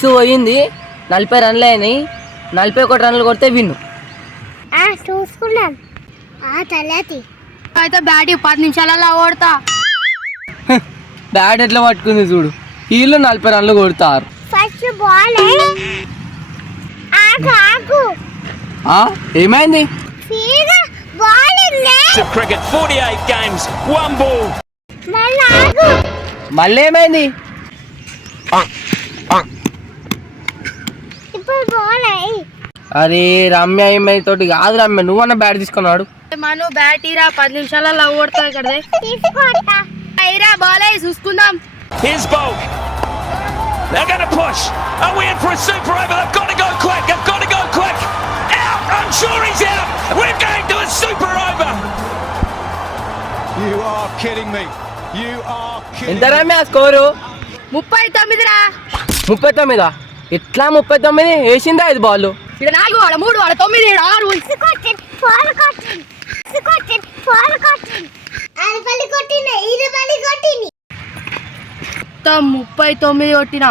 Six పోయింది, 40 రన్లు అయినాయి. 41 రన్లు కొడితే విన్ను. చూసుకున్నాం. అయితే బ్యాట్ 10 నిమిషాలలో ఓడతా. బ్యాట్ ఎట్లా పట్టుకుంది చూడు. వీళ్ళు 40 రన్లు కొడతారు. ఫస్ట్ బాల్ ఏమైంది? మళ్ళీ ఏమైంది? అరే రమ్య ఏమైంది తోటి కాదు రమ్య, నువ్వన్న బ్యాట్ తీసుకున్నాడు. మనం బ్యాట్ ఇరా 10 నిమిషాలలో ఓడతా ఇక్కడ. బాల్ చూసుకుందాం. They're going to push. Are we in for a super over? They've got to go quick. They've got to go quick. Out. I'm sure he's out. We're going to a super over. You are kidding me. You are kidding. ఎంత Ramya score? 39 రా. 39? ఎట్లా 39? వేసిందా 5 ball? ఇక్కడ 4 వాడ 3 వాడ 9 6 39 కొట్టినా.